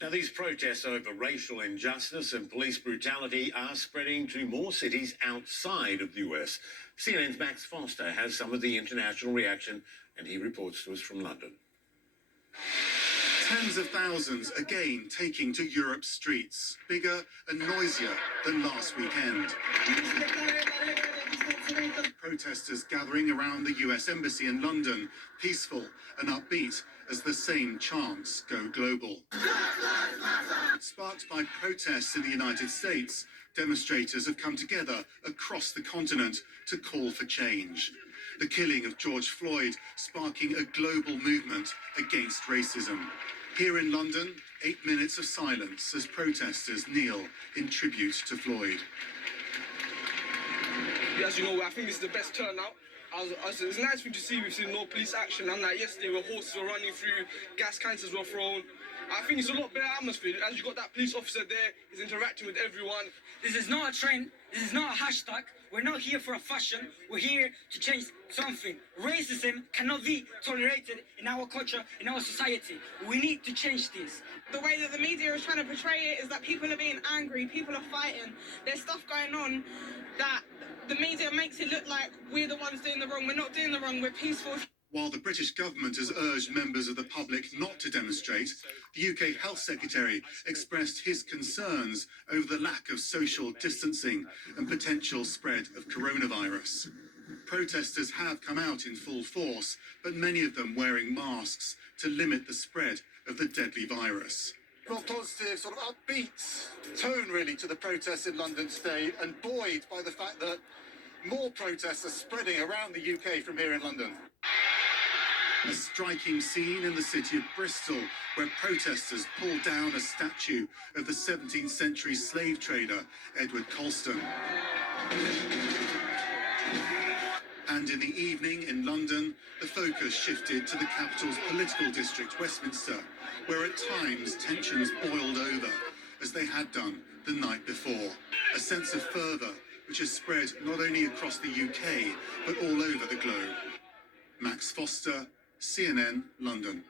Now, these protests over racial injustice and police brutality are spreading to more cities outside of the US. CNN's Max Foster has some of the international reaction, and he reports to us from London. Tens of thousands again taking to Europe's streets, bigger and noisier than last weekend. Protesters gathering around the US Embassy in London, peaceful and upbeat as the same chants go global. Sparked by protests in the United States, demonstrators have come together across the continent to call for change. The killing of George Floyd sparking a global movement against racism. Here in London, 8 minutes of silence as protesters kneel in tribute to Floyd. As you know, I think this is the best turnout. It's a nice thing to see. We've seen no police action. Unlike yesterday, where horses were running through, gas canisters were thrown. I think it's a lot better atmosphere. As you got that police officer there, he's interacting with everyone. This is not a trend. This is not a hashtag. We're not here for a fashion. We're here to change something. Racism cannot be tolerated in our culture, in our society. We need to change this. The way that the media is trying to portray it is that people are being angry, people are fighting. There's stuff going on that the media makes it look like we're the ones doing the wrong. We're not doing the wrong. We're peaceful. While the British government has urged members of the public not to demonstrate, the UK Health Secretary expressed his concerns over the lack of social distancing and potential spread of coronavirus. Protesters have come out in full force, but many of them wearing masks to limit the spread of the deadly virus. More positive, sort of upbeat tone, really, to the protests in London today, and buoyed by the fact that more protests are spreading around the UK from here in London. A striking scene in the city of Bristol, where protesters pulled down a statue of the 17th century slave trader Edward Colston. And in the evening in London, the focus shifted to the capital's political district, Westminster, where at times tensions boiled over, as they had done the night before. A sense of fervour which has spread not only across the UK, but all over the globe. Max Foster, CNN, London.